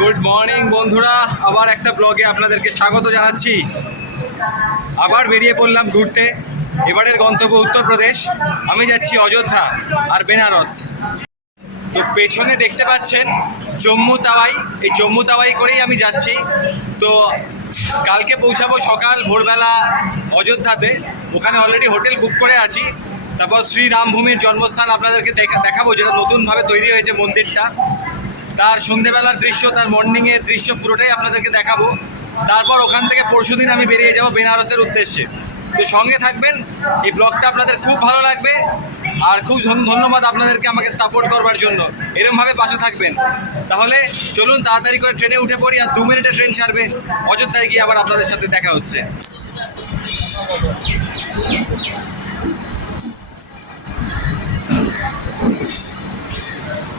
Good morning বন্ধুরা, আবার একটা ব্লগে আপনাদেরকে স্বাগত জানাচ্ছি। আবার বেরিয়ে পড়লাম ঘুরতে। এবারের গন্তব্য উত্তরপ্রদেশ। আমি যাচ্ছি অযোধ্যা আর বেনারস। তো পেছনে দেখতে পাচ্ছেন জম্মু তাওয়াই। এই জম্মু তাওয়াই করেই আমি যাচ্ছি। তো কালকে পৌঁছাবো সকাল ভোরবেলা অযোধ্যাতে। ওখানে অলরেডি হোটেল বুক করে আছি। তারপর শ্রী রামভূমির জন্মস্থান আপনাদেরকে দেখাবো, যেটা নতুনভাবে তৈরি হয়েছে মন্দিরটা। তার সন্ধেবেলার দৃশ্য, তার মর্নিংয়ের দৃশ্য পুরোটাই আপনাদেরকে দেখাবো। তারপর ওখান থেকে পরশুদিন আমি বেরিয়ে যাব বেনারসের উদ্দেশ্যে। তো সঙ্গে থাকবেন, এই ব্লগটা আপনাদের খুব ভালো লাগবে। আর খুব ধন্যবাদ আপনাদেরকে আমাকে সাপোর্ট করবার জন্য। এরমভাবে পাশে থাকবেন। তাহলে চলুন তাড়াতাড়ি করে ট্রেনে উঠে পড়ি। আর 2 মিনিটে ট্রেন ছাড়বে। অযোধ্যায় গিয়ে আবার আপনাদের সাথে দেখা হচ্ছে।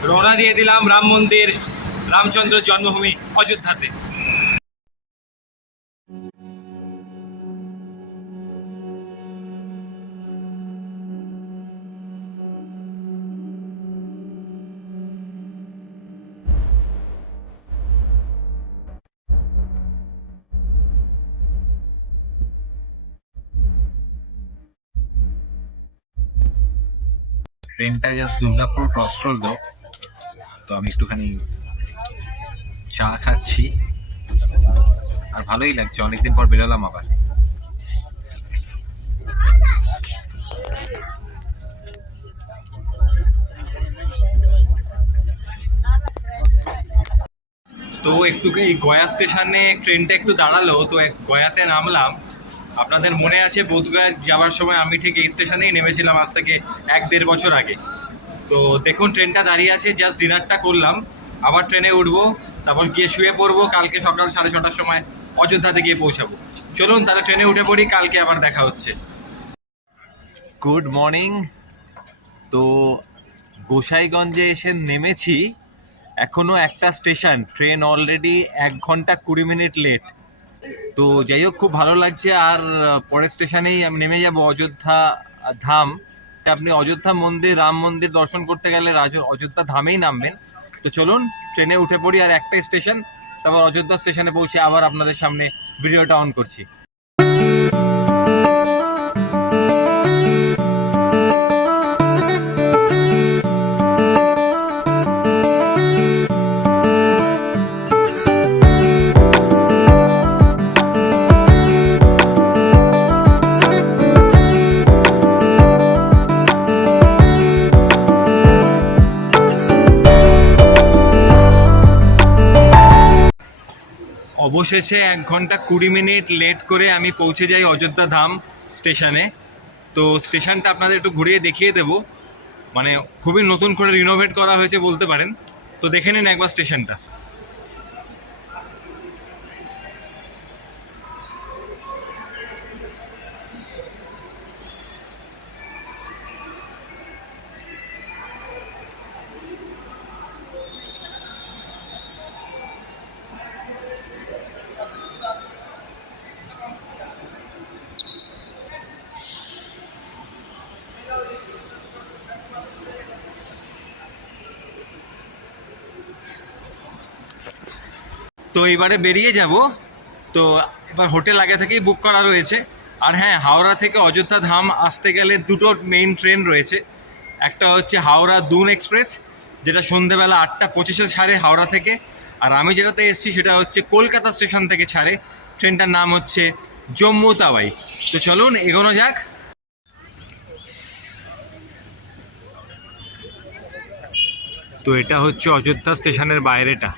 রওনা দিয়ে দিলাম রাম মন্দির, রামচন্দ্রের জন্মভূমি অযোধ্যাতে। ট্রেনটা জাস্ট দুর্গাপুর ক্রস করলো, তো আমি একটুখানি চা খাচ্ছি। আর ভালোই লাগছে, অনেকদিন পর বেরোলাম আবার। তো একটু এই গয়া স্টেশনে ট্রেনটা একটু দাঁড়ালো, তো গয়াতে নামলাম। আপনাদের মনে আছে বোধগয়া যাওয়ার সময় আমি ঠিক এই স্টেশনেই নেমেছিলাম, আজ থেকে 1-1.5 বছর আগে। তো দেখুন ট্রেনটা দাঁড়িয়ে আছে, জাস্ট ডিনারটা করলাম, আবার ট্রেনে উঠবো, তারপর গিয়ে শুয়ে পড়বো। কালকে সকাল 6:30টার সময় অযোধ্যাতে গিয়ে পৌঁছাবো। চলুন তাহলে ট্রেনে উঠে পড়ি, কালকে আবার দেখা হচ্ছে। Good morning. তো গোসাইগঞ্জে এসে নেমেছি, এখনো একটা স্টেশন, ট্রেন অলরেডি 1 ঘন্টা 20 মিনিট লেট। তো যাই হোক, খুব ভালো লাগছে। আর পরের স্টেশনেই আমি নেমে যাব অযোধ্যা ধাম। আপনি অযোধ্যা মন্দির, রাম মন্দির দর্শন করতে গেলে অযোধ্যা ধামেই নামবেন। তো চলুন ট্রেনে উঠে পড়ি, আর একটাই স্টেশন, তারপর অযোধ্যা স্টেশনে পৌঁছে আবার আপনাদের সামনে ভিডিওটা অন করছি। অবশেষে 1 ঘন্টা 20 মিনিট লেট করে আমি পৌঁছে যাই অযোধ্যা ধাম স্টেশনে। তো স্টেশনটা আপনাদের একটু ঘুরিয়ে দেখিয়ে দেবো। মানে খুবই নতুন করে রিনোভেট করা হয়েছে বলতে পারেন। তো দেখে নিন একবার স্টেশনটা। তো এবারে বেরিয়ে যাব। তো এবার হোটেল আগে থেকেই বুক করা রয়েছে। আর হ্যাঁ, হাওড়া থেকে অযোধ্যা ধাম আসতে গেলে 2টো মেইন ট্রেন রয়েছে। একটা হচ্ছে হাওড়া দুন এক্সপ্রেস, যেটা সন্ধেবেলা 8:25-এ ছাড়ে হাওড়া থেকে। আর আমি যেটাতে এসেছি সেটা হচ্ছে কলকাতা স্টেশন থেকে ছাড়ে। ট্রেনটার নাম হচ্ছে জম্মু তাওয়াই। তো চলুন এগোনো যাক। তো এটা হচ্ছে অযোধ্যা স্টেশনের বাইরেটা।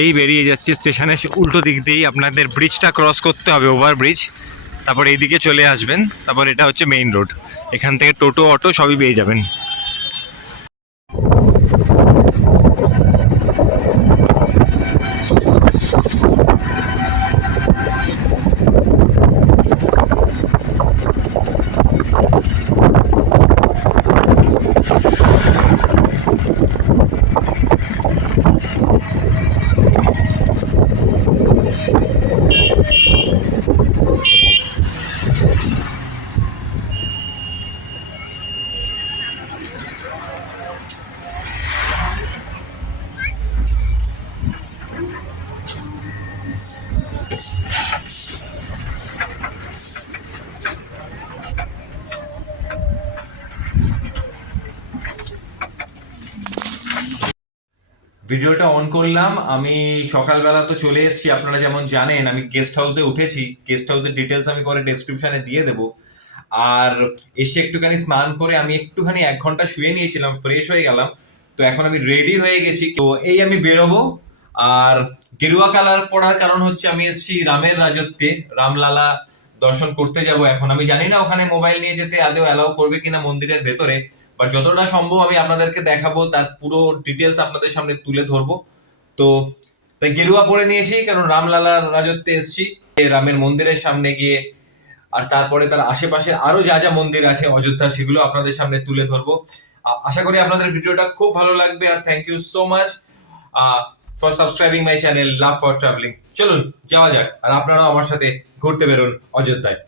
এই বেরিয়ে যাচ্ছি স্টেশনের উল্টো দিক দিয়েই। আপনাদের ব্রিজটা ক্রস করতে হবে, ওভারব্রিজ। তারপর এইদিকে চলে আসবেন। তারপর এটা হচ্ছে মেইন রোড। এখান থেকে টোটো, অটো সবই পেয়ে যাবেন। ভিডিওটা অন করলাম। আমি সকালবেলা তো চলে এসেছি, আপনারা যেমন জানেন আমি গেস্ট হাউসে উঠেছি। গেস্ট হাউসের ডিটেলস আমি পরে ডেসক্রিপশনে দিয়ে দেবো। আর এসে একটুখানি স্নান করে আমি একটুখানি 1 ঘন্টা শুয়ে নিয়েছিলাম, ফ্রেশ হয়ে গেলাম। তো এখন আমি রেডি হয়ে গেছি, তো এই আমি বেরোবো। আর গেরুয়া কালার পরার কারণ হচ্ছে আমি এসেছি রামের রাজত্বে, রামলালা দর্শন করতে যাব। এখন আমি জানি না ওখানে মোবাইল নিয়ে যেতে আদৌ অ্যালাউ করবে কিনা মন্দিরের ভেতরে, বাট যতটা সম্ভব আমি আপনাদেরকে দেখাবো, তার পুরো ডিটেলস আপনাদের সামনে তুলে ধরবো। তো তাই গেরুয়া পরে নিয়েছি, কারণ রামলালার রাজত্বে এসেছি। রামের মন্দিরের সামনে গিয়ে আর তারপরে তার আশেপাশে আরো যা যা মন্দির আছে অযোধ্যা, সেগুলো আপনাদের সামনে তুলে ধরবো। আশা করি আপনাদের ভিডিওটা খুব ভালো লাগবে। আর thank you so much for subscribing my channel love for Travelling. চলুন যাওয়া যাক, আর আপনারাও আমার সাথে ঘুরতে বেরোন অযোধ্যায়।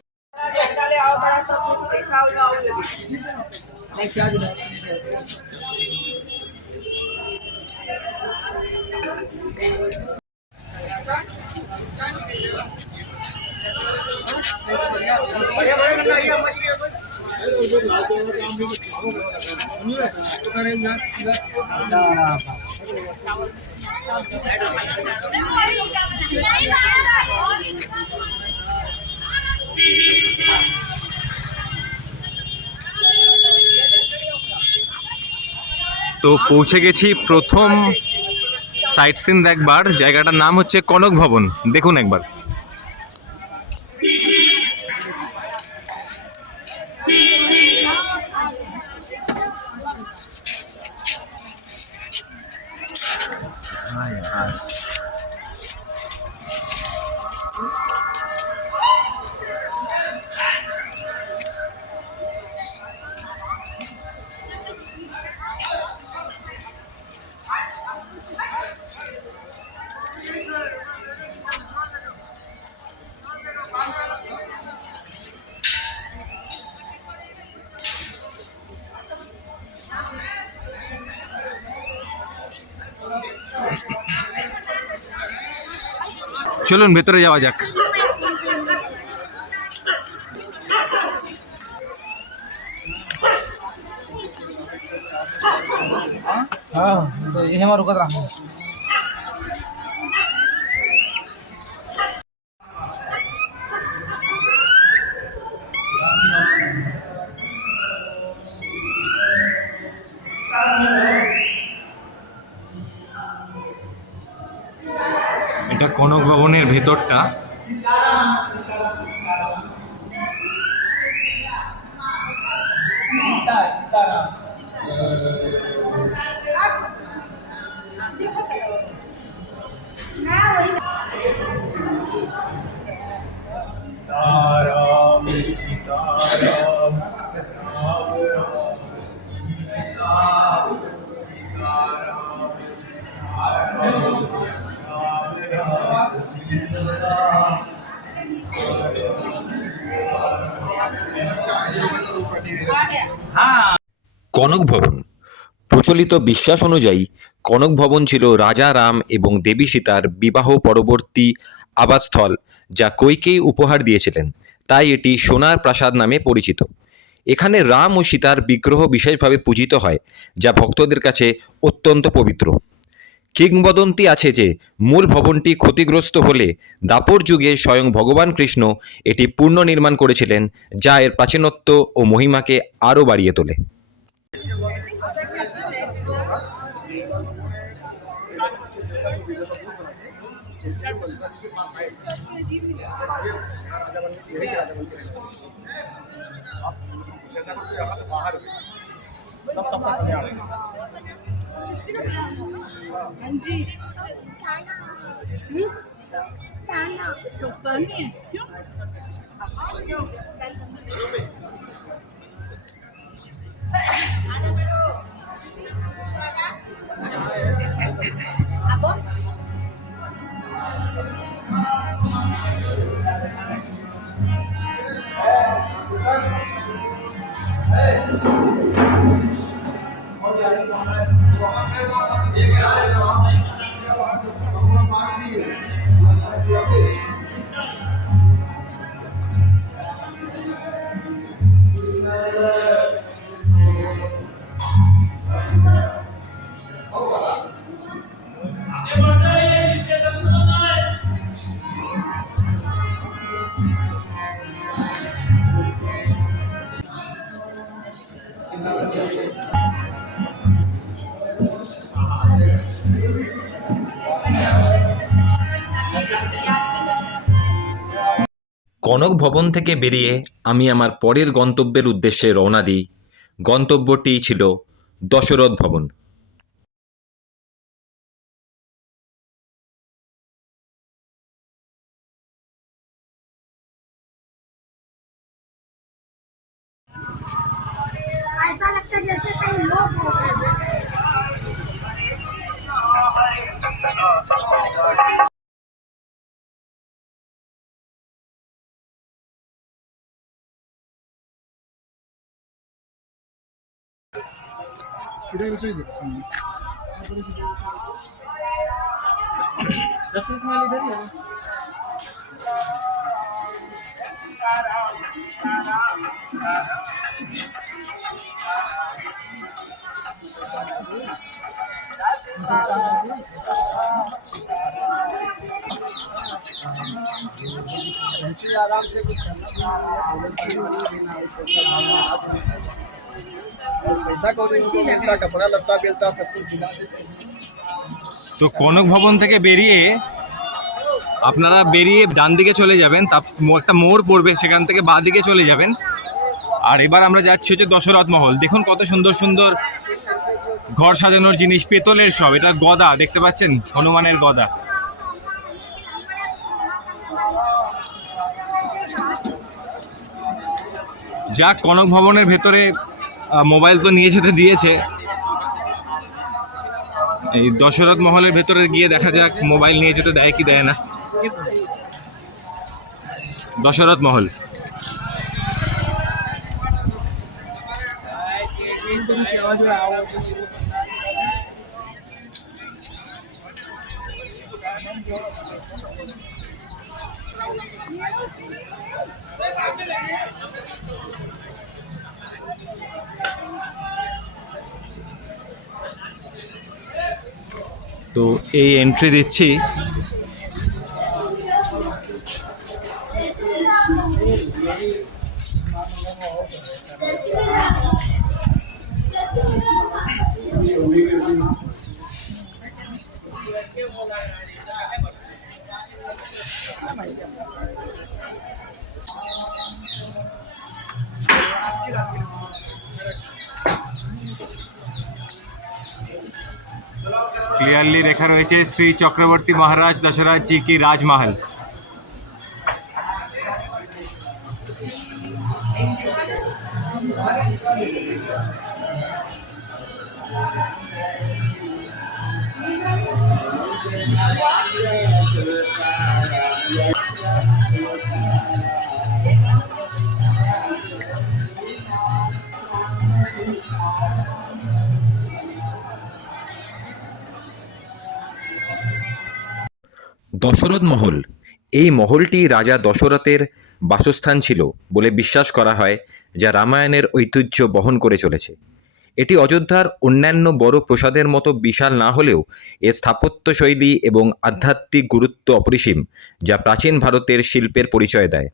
তো পৌঁছে গেছি প্রথম সাইট সিন দেখবার। জায়গাটার নাম হচ্ছে কনক ভবন। দেখুন একবার। চলুন ভেতরে যাওয়া যাক। हाँ तो ये हमारा रुका था। এটা কনক ভবনের ভেতরটা। सीताराम सीताराम राम राम सीताराम सीताराम सीताराम राम राम सीताराम। কনক ভবন। প্রচলিত বিশ্বাস অনুযায়ী কনক ভবন ছিল রাজা রাম এবং দেবী সীতার বিবাহ পরবর্তী আবাসস্থল, যা কইকেয়ী উপহার দিয়েছিলেন। তাই এটি সোনার প্রাসাদ নামে পরিচিত। এখানে রাম ও সীতার বিগ্রহ বিশেষভাবে পূজিত হয়, যা ভক্তদের কাছে অত্যন্ত পবিত্র। কিংবদন্তি আছে যে মূল ভবনটি ক্ষতিগ্রস্ত হলে দাপর যুগে স্বয়ং ভগবান কৃষ্ণ এটি পুনর্নির্মাণ করেছিলেন, যা এর প্রাচীনত্ব ও মহিমাকে আরও বাড়িয়ে তোলে। কনক ভবন থেকে বেরিয়ে আমি আমার পরের গন্তব্যের উদ্দেশ্যে রওনা দিই। গন্তব্যটি ছিল দশরথ ভবন। ऐसा लगता है जैसे कहीं लोग हो गए। कपड़ा लत्ता मिलता सब कुछ दिला देते। তো কনক ভবন থেকে বেরিয়ে আপনারা বেরিয়ে ডান দিকে চলে যাবেন, একটা মোড় পড়বে, সেখান থেকে বাঁ দিকে চলে যাবেন। আর এবার আমরা যাচ্ছি হচ্ছে দশরথ মহল। দেখুন কত সুন্দর সুন্দর ঘর সাজানোর জিনিস, পেতলের সব। এটা গদা দেখতে পাচ্ছেন, হনুমানের গদা। যাক, কনক ভবনের ভেতরে মোবাইল তো নিয়ে যেতে দিয়েছে। এই দশরথ মহলের ভেতরে গিয়ে দেখা যাক মোবাইল নিয়ে যেতে দেয় কি দেয় না। দশরথ মহল। তো এই এন্ট্রি দিচ্ছি। क्लियरली লেখা রয়েছে শ্রী চক্রবর্তী মহারাজ দশরথ জি কি রাজমহল। দশরথ মহল, এই মহলটি রাজা দশরথের বাসস্থান ছিল বলে বিশ্বাস করা হয়, যা রামায়ণের ঐতিহ্য বহন করে চলেছে। এটি অযোধ্যার অন্যান্য বড় প্রাসাদের মতো বিশাল না হলেও এর স্থাপত্যশৈলী এবং আধ্যাত্মিক গুরুত্ব অপরিসীম, যা প্রাচীন ভারতের শিল্পের পরিচয় দেয়।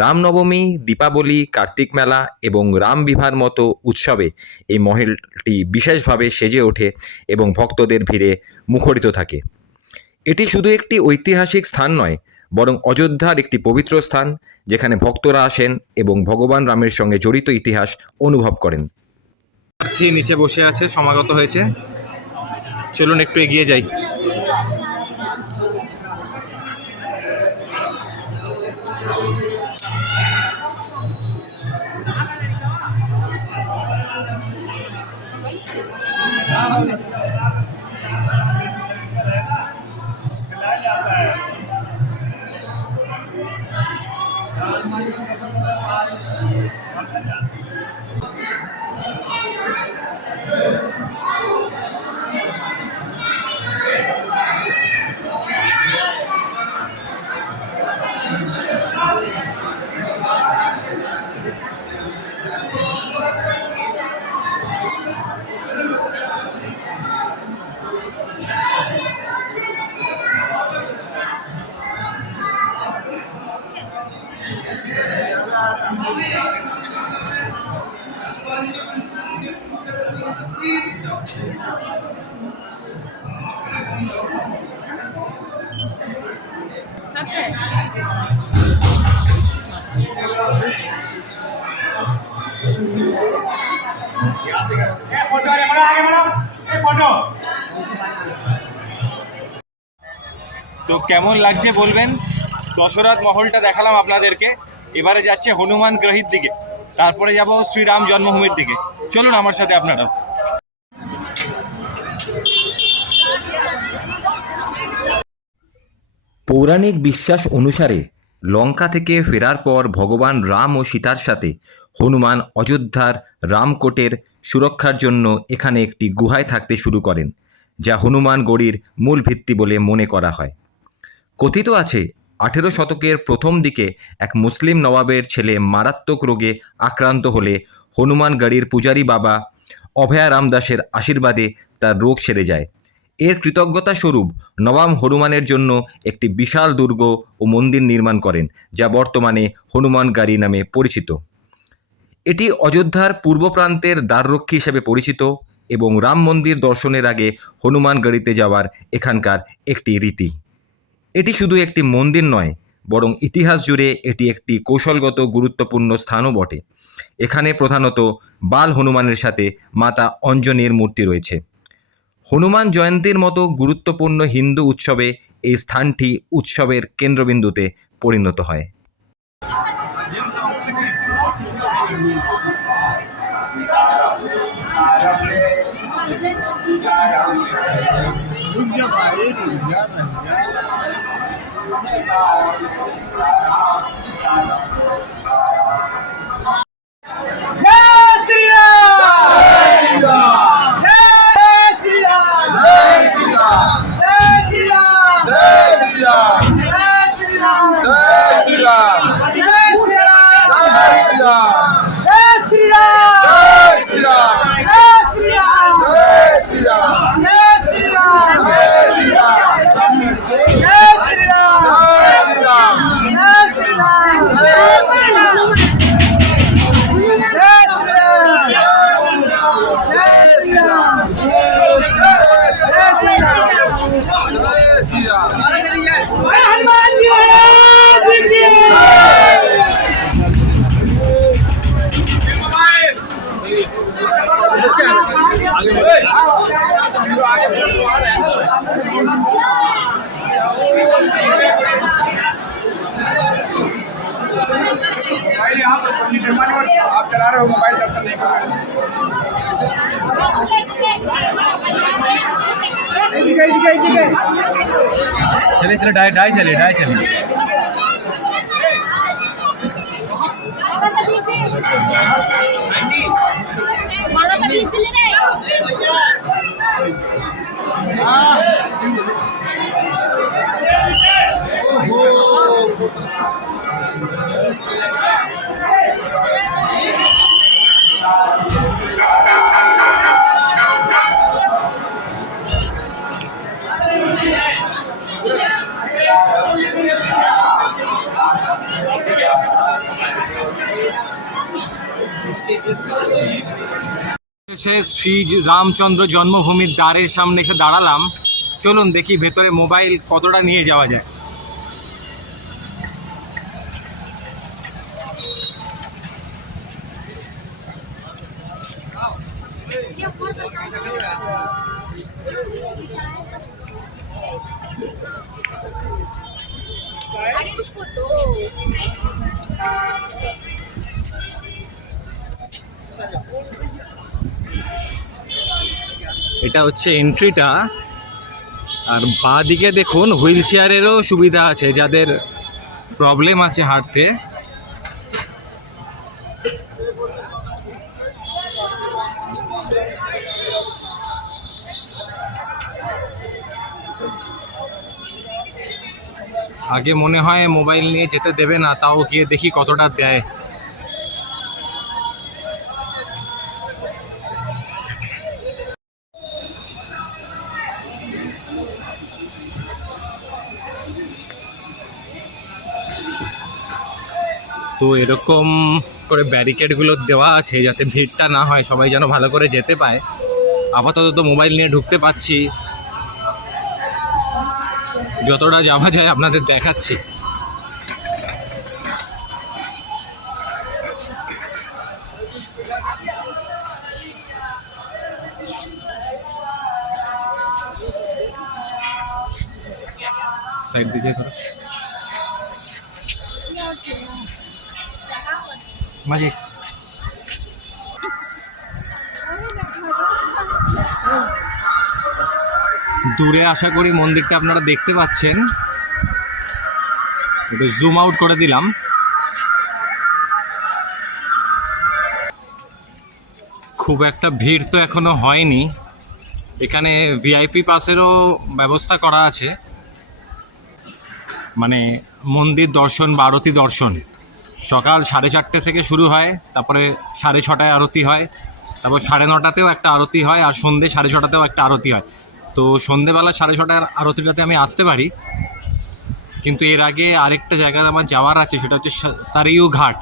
রামনবমী, দীপাবলি, কার্তিক মেলা এবং রাম বিবাহের মতো উৎসবে এই মহলটি বিশেষভাবে সেজে ওঠে এবং ভক্তদের ভিড়ে মুখরিত থাকে। এটি শুধু একটি ঐতিহাসিক স্থান নয়, বরং অযোধ্যার একটি পবিত্র স্থান, যেখানে ভক্তরা আসেন এবং ভগবান রামের সঙ্গে জড়িত ইতিহাস অনুভব করেন। প্রার্থী নিচে বসে আছে, সমাগত হয়েছে। চলুন একটু এগিয়ে যাই। তো কেমন লাগছে বলবেন। দশরথ মহলটা দেখালাম আপনাদেরকে, এবারে যাচ্ছে হনুমান গ্রহীর দিকে, তারপরে যাব শ্রীরাম জন্মভূমির দিকে। চলুন আমার সাথে আপনারা। পৌরাণিক বিশ্বাস অনুসারে লঙ্কা থেকে ফেরার পর ভগবান রাম ও সীতার সাথে হনুমান অযোধ্যার রামকোটের সুরক্ষার জন্য এখানে একটি গুহায় থাকতে শুরু করেন, যা হনুমান গড়ির মূল ভিত্তি বলে মনে করা হয়। কথিত আছে 18 শতকের প্রথম দিকে এক মুসলিম নবাবের ছেলে মারাত্মক রোগে আক্রান্ত হলে হনুমান গড়ির পূজারী বাবা অভয়া রামদাসের আশীর্বাদে তার রোগ সেরে যায়। এর কৃতজ্ঞতা স্বরূপ নবাব হনুমানের জন্য একটি বিশাল দুর্গ ও মন্দির নির্মাণ করেন, যা বর্তমানে হনুমানগড়ি নামে পরিচিত। এটি অযোধ্যার পূর্ব প্রান্তের দ্বাররক্ষী হিসেবে পরিচিত এবং রাম মন্দির দর্শনের আগে হনুমানগড়িতে যাওয়ার এখানকার একটি রীতি। এটি শুধু একটি মন্দির নয়, বরং ইতিহাস জুড়ে এটি একটি কৌশলগত গুরুত্বপূর্ণ স্থানও বটে। এখানে প্রধানত বাল হনুমানের সাথে মাতা অঞ্জনীর মূর্তি রয়েছে। হনুমান জয়ন্তীর মতো গুরুত্বপূর্ণ হিন্দু উৎসবে এই স্থানটি উৎসবের কেন্দ্রবিন্দুতে পরিণত হয়। आप चला रहे हो मोबाइल, दर्शन नहीं कर रहे चले चले डाई डाई चले डाई चले। সে শ্রী রামচন্দ্র জন্মভূমির দ্বারের সামনে এসে দাঁড়ালাম। চলুন দেখি ভেতরে মোবাইল কতটা নিয়ে যাওয়া যায়। এটা হচ্ছে এন্ট্রিটা, আর বাঁ দিকে দেখুন হুইল চেয়ারেরও সুবিধা আছে যাদের প্রবলেম আছে হাঁটতে। আগে মনে হয় মোবাইল নিয়ে যেতে দেবে না, তাও গিয়ে দেখি কতটা দেয়। তো এরকম করে ব্যারিকেডগুলো দেওয়া আছে যাতে ভিড়টা না হয়, সবাই যেন ভালো করে যেতে পায়। আপাতত তো মোবাইল নিয়ে ঢুকতে পারছি, যতটা যাওয়া যায় আপনাদের দেখাচ্ছি। সাইড দিকে ধরো মাঝে দূরে আশা করি মন্দিরটা আপনারা দেখতে পাচ্ছেন। একটু জুম আউট করে দিলাম। খুব একটা ভিড় তো এখনো হয়নি। এখানে ভিআইপি পাসেরও ব্যবস্থা করা আছে, মানে মন্দির দর্শন বা আরতি দর্শন সকাল 4:30 থেকে শুরু হয়, তারপরে 6:30টায় আরতি হয়, তারপর 9:30তেও একটা আরতি হয়, আর সন্ধ্যে 6:30তেও একটা আরতি হয়। তো সন্ধ্যেবেলা 6:30টার আরতিটাতে আমি আসতে পারি, কিন্তু এর আগে আরেকটা জায়গায় আমার যাওয়ার আছে, সেটা হচ্ছে সারিউ ঘাট।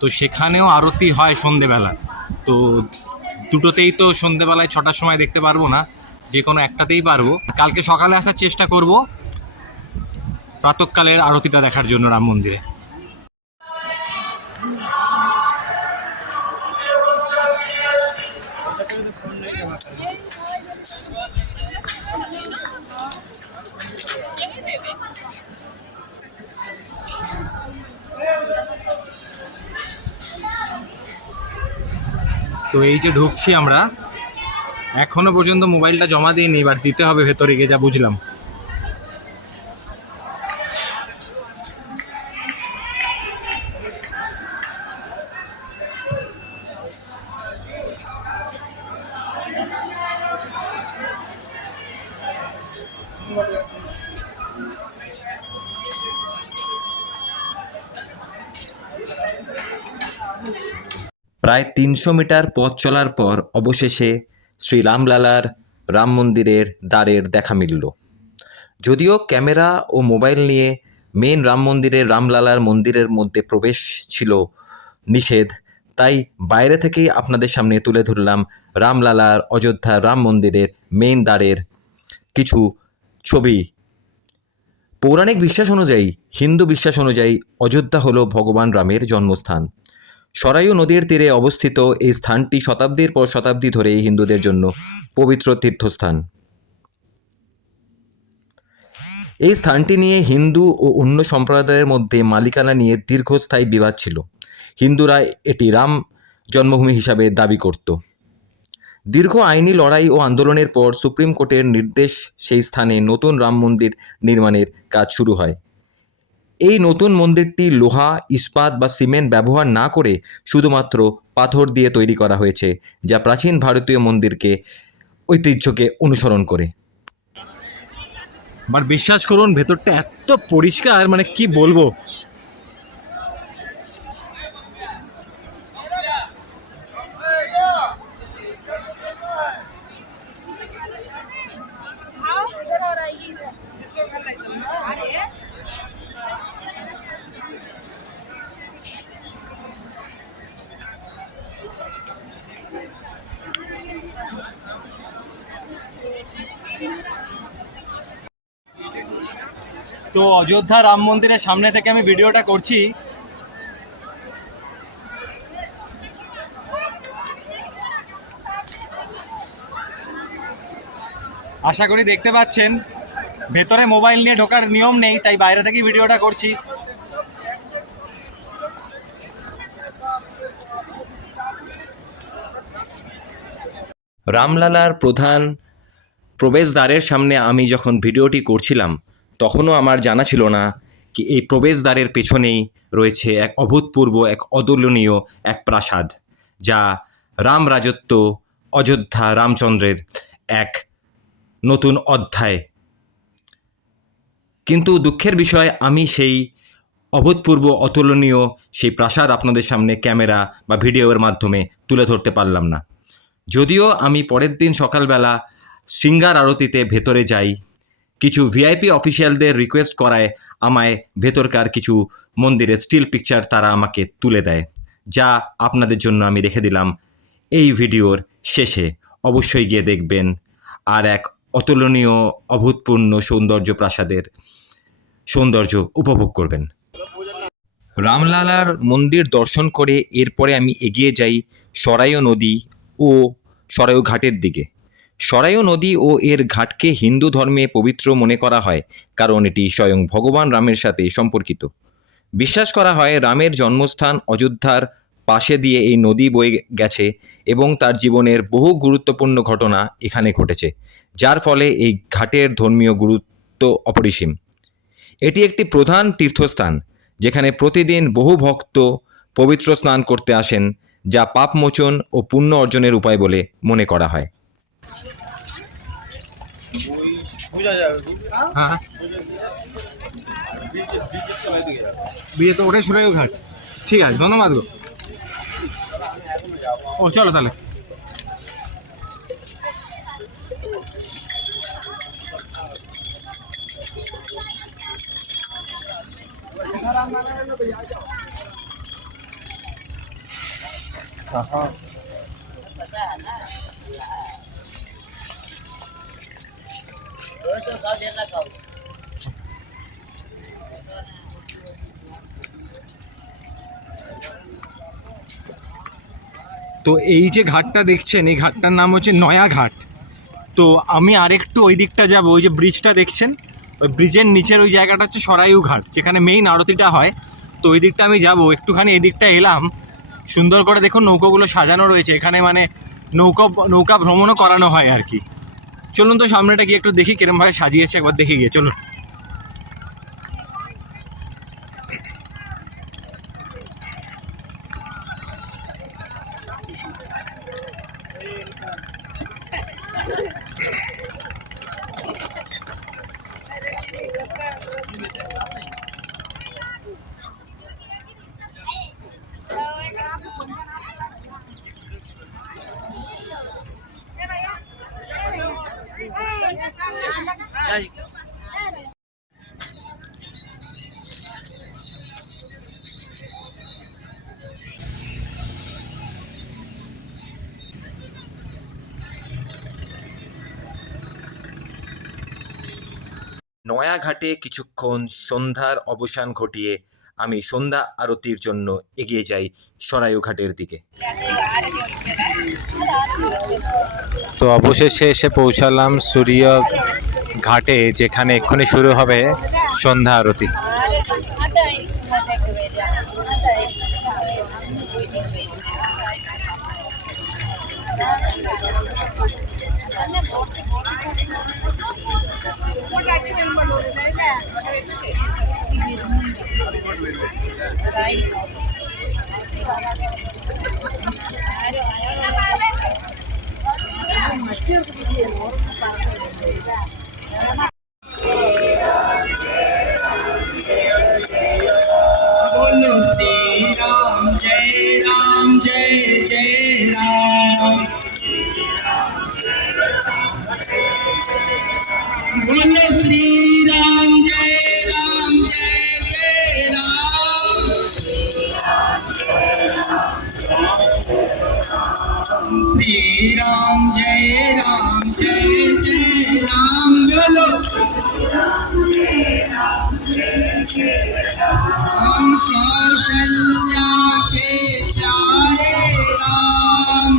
তো সেখানেও আরতি হয় সন্ধ্যেবেলা। তো দুটোতেই তো সন্ধ্যেবেলায় 6টার সময় দেখতে পারবো না, যে কোনো একটাতেই পারবো। কালকে সকালে আসার চেষ্টা করব প্রাতঃকালের আরতিটা দেখার জন্য রাম মন্দিরে। তো এই যে ঢুকছি আমরা, এখনো পর্যন্ত মোবাইলটা জমা দিইনি, এবার দিতে হবে ভেতরে গিয়ে, যা বুঝলাম। প্রায় 300 মিটার পথ চলার পর অবশেষে শ্রী রামলালার রাম মন্দিরের দ্বারের দেখা মিলল। যদিও ক্যামেরা ও মোবাইল নিয়ে মেন রাম মন্দিরের রামলালার মন্দিরের মধ্যে প্রবেশ ছিল নিষেধ, তাই বাইরে থেকেই আপনাদের সামনে তুলে ধরলাম রামলালার অযোধ্যার রাম মন্দিরের মেন দ্বারের কিছু ছবি। পৌরাণিক বিশ্বাস অনুযায়ী, হিন্দু বিশ্বাস অনুযায়ী অযোধ্যা হল ভগবান রামের জন্মস্থান। সরায়ু নদীর তীরে অবস্থিত এই স্থানটি শতাব্দীর পর শতাব্দী ধরে হিন্দুদের জন্য পবিত্র তীর্থস্থান। এই স্থানটি নিয়ে হিন্দু ও অন্য সম্প্রদায়ের মধ্যে মালিকানা নিয়ে দীর্ঘস্থায়ী বিবাদ ছিল। হিন্দুরা এটি রাম জন্মভূমি হিসাবে দাবি করত। দীর্ঘ আইনি লড়াই ও আন্দোলনের পর সুপ্রিম কোর্টের নির্দেশ সেই স্থানে নতুন রাম মন্দির নির্মাণের কাজ শুরু হয়। এই নতুন মন্দিরটি লোহা, ইস্পাত বা সিমেন্ট ব্যবহার না করে শুধুমাত্র পাথর দিয়ে তৈরি করা হয়েছে, যা প্রাচীন ভারতীয় মন্দিরকে ঐতিহ্যকে অনুসরণ করে। আর বিশ্বাস করুন, ভেতরটা এত পরিষ্কার, মানে কি বলবো। তো অযোধ্যা রাম মন্দিরের সামনে থেকে আমি ভিডিওটা করছি। আশা করি দেখতে পাচ্ছেন। ভেতরে মোবাইল নিয়ে ঢোকার নিয়ম নেই, তাই বাইরে থেকেই ভিডিওটা করছি। রামলালার প্রধান প্রবেশদ্বারের সামনে আমি যখন ভিডিওটি করছিলাম, তখনও আমার জানা ছিল না কি এই প্রবেশদ্বারের পেছনেই রয়েছে এক অভূতপূর্ব, এক অতুলনীয় এক প্রাসাদ, যা রাম রাজত্ব, অযোধ্যা রামচন্দ্রের এক নতুন অধ্যায়। কিন্তু দুঃখের বিষয়, আমি সেই অভূতপূর্ব, অতুলনীয় সেই প্রাসাদ আপনাদের সামনে ক্যামেরা বা ভিডিওর মাধ্যমে তুলে ধরতে পারলাম না। যদিও আমি পরের দিন সকালবেলা শৃঙ্গার আরতিতে ভেতরে যাই, কিছু ভিআইপি অফিসিয়ালদের রিকোয়েস্ট করায় আমায় ভেতরকার কিছু মন্দিরের স্টিল পিকচার তারা আমাকে তুলে দেয়, যা আপনাদের জন্য আমি রেখে দিলাম এই ভিডিওর শেষে। অবশ্যই গিয়ে দেখবেন আর এক অতুলনীয়, অভূতপূর্ণ সৌন্দর্য প্রাসাদের সৌন্দর্য উপভোগ করবেন। রামলালার মন্দির দর্শন করে এরপরে আমি এগিয়ে যাই সরায়ু নদী ও সরায়ু ঘাটের দিকে। সরায়ু নদী ও এর ঘাটকে হিন্দু ধর্মে পবিত্র মনে করা হয় কারণ এটি স্বয়ং ভগবান রামের সাথে সম্পর্কিত। বিশ্বাস করা হয় রামের জন্মস্থান অযোধ্যার পাশে দিয়ে এই নদী বয়ে গেছে এবং তার জীবনের বহু গুরুত্বপূর্ণ ঘটনা এখানে ঘটেছে, যার ফলে এই ঘাটের ধর্মীয় গুরুত্ব অপরিসীম। এটি একটি প্রধান তীর্থস্থান যেখানে প্রতিদিন বহু ভক্ত পবিত্র স্নান করতে আসেন, যা পাপমোচন ও পুণ্য অর্জনের উপায় বলে মনে করা হয়। হ্যাঁ বিয়ে তো ওটাই সুরাইও ঘাট। ঠিক আছে, ধন্যবাদ গো। ও চলো তাহলে। তো এই যে ঘাটটা দেখছেন, এই ঘাটটার নাম হচ্ছে নয়া ঘাট। তো আমি আরেকটু ওই দিকটা যাব, ওই যে ব্রিজটা দেখছেন, ওই ব্রিজের নিচের ওই জায়গাটা হচ্ছে সরাইউ ঘাট, যেখানে মেইন আরতিটা হয়। তো ওই দিকটা আমি যাব, একটুখানি এই দিকটা এলাম। সুন্দর করে দেখুন নৌকোগুলো সাজানো রয়েছে এখানে, মানে নৌকা ভ্রমণও করানো হয় আর কি। চলুন তো সামনেটা গিয়ে একটু দেখি কিরমভাবে সাজিয়েছে, একবার দেখে গিয়ে চলুন। নয়া ঘাটে কিছুক্ষণ সন্ধ্যার অবসান ঘটিয়ে আমি সন্ধ্যা আরতির জন্য এগিয়ে যাই সরায়ু ঘাটের দিকে। তো অবশেষে এসে পৌঁছালাম সূর্য ঘাটে, যেখানে এক্ষুনি শুরু হবে সন্ধ্যা আরতি। बोलो श्री राम जय जय राम। बोलो श्री राम जय जय राम। श्री राम जय राम बोलो राम कौशल्या के प्यारे राम।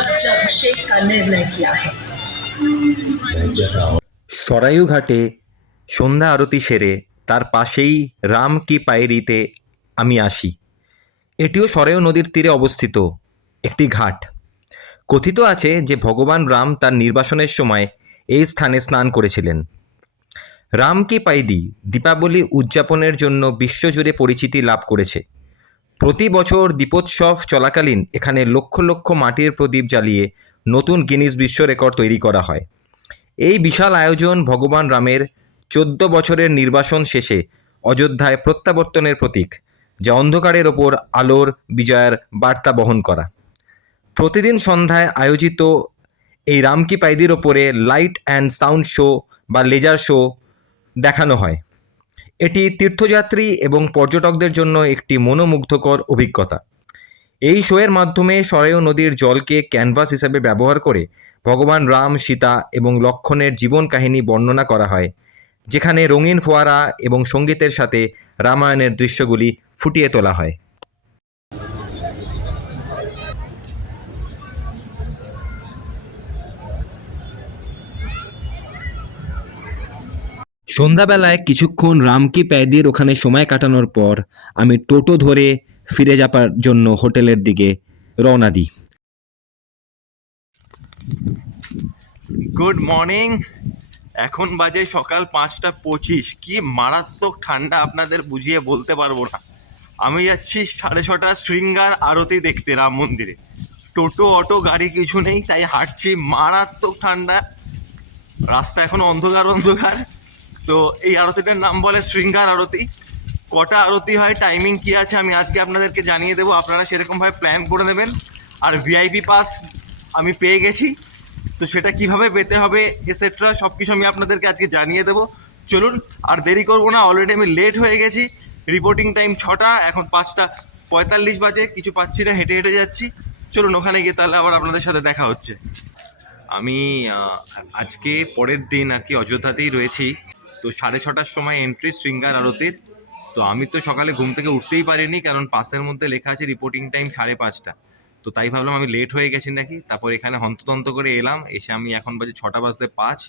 राज्याभिषेक का निर्णय किया है। সরায়ু ঘাটে সন্ধ্যা আরতি সেরে তার পাশেই রাম কি পায়েরিতে আমি আসি। এটিও সরায়ু নদীর তীরে অবস্থিত একটি ঘাট। কথিত আছে যে ভগবান রাম তার নির্বাসনের সময় এই স্থানে স্নান করেছিলেন। রাম কি পাইদি দীপাবলি উদযাপনের জন্য বিশ্বজুড়ে পরিচিতি লাভ করেছে। প্রতি বছর দীপোৎসব চলাকালীন এখানে লক্ষ লক্ষ মাটির প্রদীপ জ্বালিয়ে নতুন গিনিস বিশ্ব রেকর্ড তৈরি করা হয়। এই বিশাল আয়োজন ভগবান রামের 14 বছরের নির্বাসন শেষে অযোধ্যায় প্রত্যাবর্তনের প্রতীক, যা অন্ধকারের ওপর আলোর বিজয়ের বার্তা বহন করা। প্রতিদিন সন্ধ্যায় আয়োজিত এই রাম কি পাইদির ওপরে লাইট অ্যান্ড সাউন্ড শো বা লেজার শো দেখানো হয়। এটি তীর্থযাত্রী এবং পর্যটকদের জন্য একটি মনোমুগ্ধকর অভিজ্ঞতা। এই শোয়ের মাধ্যমে সরায়ু নদীর জলকে ক্যানভাস হিসেবে ব্যবহার করে ভগবান রাম, সীতা এবং লক্ষ্মণের জীবন কাহিনী বর্ণনা করা হয়, যেখানে রঙিন ফোয়ারা এবং সঙ্গীতের সাথে রামায়ণের দৃশ্যগুলি ফুটিয়ে তোলা হয়। সন্ধ্যাবেলায় কিছুক্ষণ রাম কি প্যাদির ওখানে সময় কাটানোর পর আমি টোটো ধরে ফিরে যাবার জন্য হোটেলের দিকে রওনা দিই। Good morning. এখন বাজে সকাল 5:25। কি মারাত্মক ঠান্ডা আপনাদের বুঝিয়ে বলতে পারবো না। আমি যাচ্ছি 6:30 শৃঙ্গার আরতি দেখতে রাম মন্দিরে। টোটো অটো গাড়ি কিছু নেই, তাই হাঁটছি। মারাত্মক ঠান্ডা, রাস্তা এখন অন্ধকার অন্ধকার। তো এই আরতিটার নাম বলে শৃঙ্গার আরতি। কটা আরতি হয়, টাইমিং কী আছে, আমি আজকে আপনাদেরকে জানিয়ে দেবো। আপনারা সেরকমভাবে প্ল্যান করে নেবেন। আর ভিআইপি পাস আমি পেয়ে গেছি, তো সেটা কিভাবে পেতে হবে এসেট্রা সব কিছু আমি আপনাদেরকে আজকে জানিয়ে দেবো। চলুন, আর দেরি করবো না, অলরেডি আমি লেট হয়ে গেছি। রিপোর্টিং টাইম 6টা, এখন 5:45 বাজে। কিছু পাচ্ছি না, হেঁটে হেঁটে যাচ্ছি। চলুন ওখানে গিয়ে তাহলে আবার আপনাদের সাথে দেখা হচ্ছে। আমি আজকে পরের দিন আর কি অযোধ্যাতেই রয়েছি। তো 6:30টার সময় এন্ট্রি শৃঙ্গার আরতির। তো আমি তো সকালে ঘুম থেকে উঠতেই পারিনি, কারণ পাসের মধ্যে লেখা আছে রিপোর্টিং টাইম 5:30। তো তাই ভাবলাম আমি লেট হয়ে গেছি নাকি। তারপর এখানে হন্ততন্ত করে এলাম, এসে আমি এখন বাজে 6:05।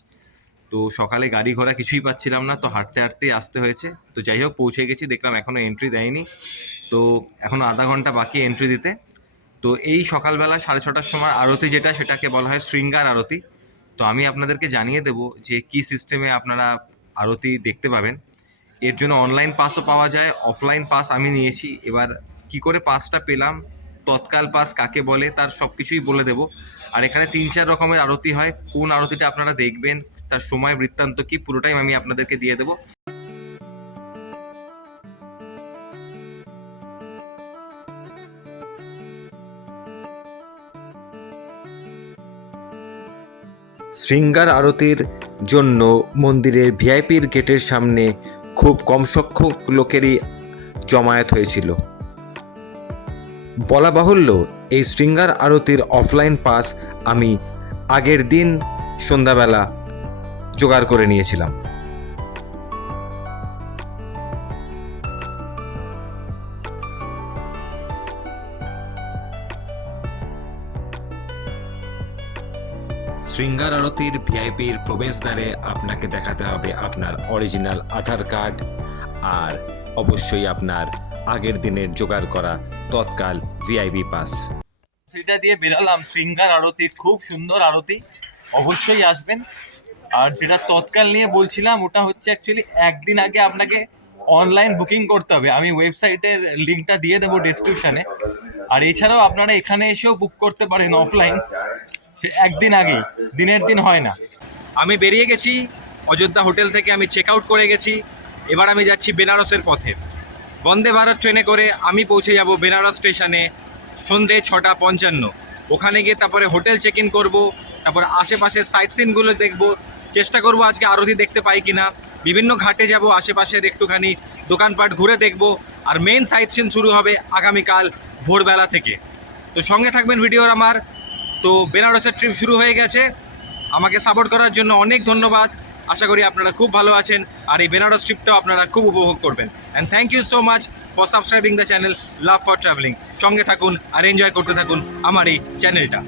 তো সকালে গাড়ি ঘোড়া কিছুই পাচ্ছিলাম না, তো হাঁটতে হাঁটতেই আসতে হয়েছে। তো যাই হোক, পৌঁছে গেছি। দেখলাম এখনও এন্ট্রি দেয়নি, তো এখনও আধা ঘন্টা বাকি এন্ট্রি দিতে। তো এই সকালবেলা 6:30টার সময় আরতি যেটা, সেটাকে বলা হয় শৃঙ্গার আরতি। তো আমি আপনাদেরকে জানিয়ে দেবো যে কী সিস্টেমে আপনারা আরতি দেখতে পাবেন। এর জন্য অনলাইন পাসও পাওয়া যায়, অফলাইন পাস আমি নিয়েছি। এবার কি করে পাসটা পেলাম, তৎকাল পাস কাকে বলে, তার সব কিছুই বলে দেবো। আর এখানে 3-4 রকমের আরতি হয়। কোন আরতিটা আপনারা দেখবেন, তার সময় বৃত্তান্ত কি, পুরোটাই আমি আপনাদেরকে দিয়ে দেবো। শৃঙ্গার আরতির জন্য মন্দিরের ভিআইপির গেটের সামনে খুব কম সংখ্যক লোকেরই জমায়েত হয়েছিল। বলা বাহুল্য, এই শৃঙ্গার আরতির অফলাইন পাস আমি আগের দিন সন্ধ্যাবেলা জোগাড় করে নিয়েছিলাম। শৃঙ্গার আরতির ভিআইপির প্রবেশদ্বারে আপনাকে দেখাতে হবে আপনার অরিজিনাল আধার কার্ড, আর অবশ্যই আপনার আগের দিনের জোগাড় করা তৎকাল ভিআইপি পাস। সেটা দিয়ে বেরালাম। শৃঙ্গার আরতি খুব সুন্দর আরতি, অবশ্যই আসবেন। আর যেটা তৎকাল নিয়ে বলছিলাম, ওটা হচ্ছে অ্যাকচুয়ালি একদিন আগে আপনাকে অনলাইন বুকিং করতে হবে। আমি ওয়েবসাইটের লিঙ্কটা দিয়ে দেবো ডেসক্রিপশানে। আর এছাড়াও আপনারা এখানে এসেও বুক করতে পারেন অফলাইন, সে একদিন আগেই, দিনের দিন হয় না। আমি বেরিয়ে গেছি অযোধ্যা হোটেল থেকে, আমি চেক আউট করে গেছি। এবার আমি যাচ্ছি বেনারসের পথে। বন্দে ভারত ট্রেনে করে আমি পৌঁছে যাব বেনারস স্টেশনে সন্ধে 6:55। ওখানে গিয়ে তারপরে হোটেল চেক ইন করবো, তারপর আশেপাশের সাইট সিনগুলো দেখবো। চেষ্টা করবো আজকে আরতি দেখতে পাই কিনা। বিভিন্ন ঘাটে যাব, আশেপাশের একটুখানি দোকানপাট ঘুরে দেখবো। আর মেন সাইট সিন শুরু হবে আগামীকাল ভোরবেলা থেকে। তো সঙ্গে থাকবেন ভিডিওর আমার। তো বেনারসের ট্রিপ শুরু হয়ে গেছে। আমাকে সাপোর্ট করার জন্য অনেক ধন্যবাদ। আশা করি আপনারা খুব ভালো আছেন, আর এই বেনারস ট্রিপটাও আপনারা খুব উপভোগ করবেন। And thank you so much for subscribing the channel love for travelling. সঙ্গে থাকুন আর এনজয় করতে থাকুন আমার এই চ্যানেলটা।